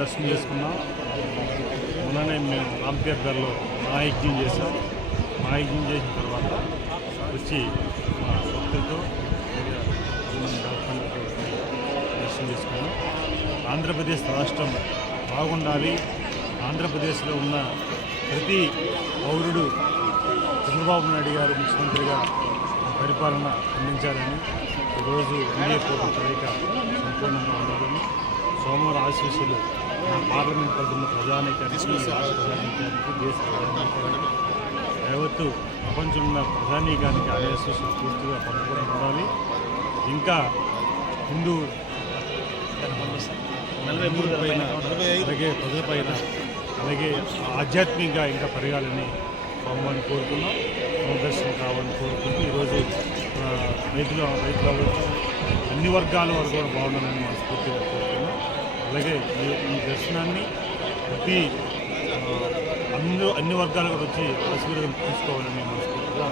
దర్శనం చేసుకున్నాం. మొన్ననే మేము రామతీర్థంలో మహాయజ్ఞం చేసాం. మహాయజ్ఞం చేసిన తర్వాత వచ్చి మా భక్తులతో దర్శనం చేసుకున్నాం. ఆంధ్రప్రదేశ్ రాష్ట్రం బాగుండాలి, ఆంధ్రప్రదేశ్లో ఉన్న ప్రతి పౌరుడు చంద్రబాబు నాయుడు గారు ముఖ్యమంత్రిగా పరిపాలన అందించాలని ఈరోజు ఎన్డీఏ కూటమి కలయిక సంపూర్ణంగా ఉండాలని సోమవారం ఆశీస్సులు పార్లమెంట్ పరిధిలో ప్రజానీకానికి, రాష్ట్ర ప్రజానీకానికి, దేశ ప్రజానీకానికి, యావత్తు ప్రపంచంలో ప్రజానీకానికి ఆశీస్సులు పూర్తిగా పంపుకొని ఉండాలి. ఇంకా హిందూ పైన అలాగే ప్రజల పైన అలాగే ఆధ్యాత్మికంగా ఇంకా పెరగాలని స్వామివారిని కోరుకున్నాం. దర్శనం కావాలని కోరుకుంటూ ఈరోజు రైతులు అవ్వచ్చు, అన్ని వర్గాల వారు కూడా బాగుండాలని మనస్ఫూర్తిగా కోరుకున్నాం. అలాగే ఈ దర్శనాన్ని ప్రతి అన్ని వర్గాలు కూడా వచ్చి ఆశీర్వాదం తీసుకోవాలని మనస్ఫూర్తిగా